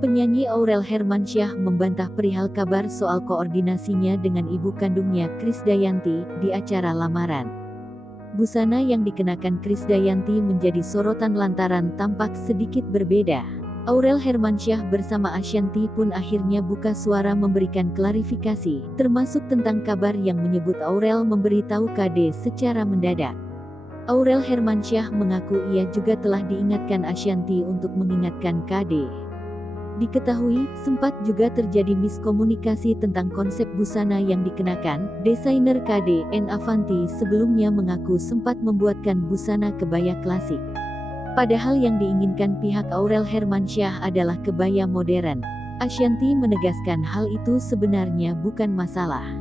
Penyanyi Aurel Hermansyah membantah perihal kabar soal koordinasinya dengan ibu kandungnya Krisdayanti di acara lamaran. Busana yang dikenakan Krisdayanti menjadi sorotan lantaran tampak sedikit berbeda. Aurel Hermansyah bersama Ashanty pun akhirnya buka suara memberikan klarifikasi, termasuk tentang kabar yang menyebut Aurel memberitahu KD secara mendadak. Aurel Hermansyah mengaku ia juga telah diingatkan Ashanty untuk mengingatkan KD. Diketahui, sempat juga terjadi miskomunikasi tentang konsep busana yang dikenakan. Desainer KD, N Avanti sebelumnya mengaku sempat membuatkan busana kebaya klasik. Padahal yang diinginkan pihak Aurel Hermansyah adalah kebaya modern. Ashanty menegaskan hal itu sebenarnya bukan masalah.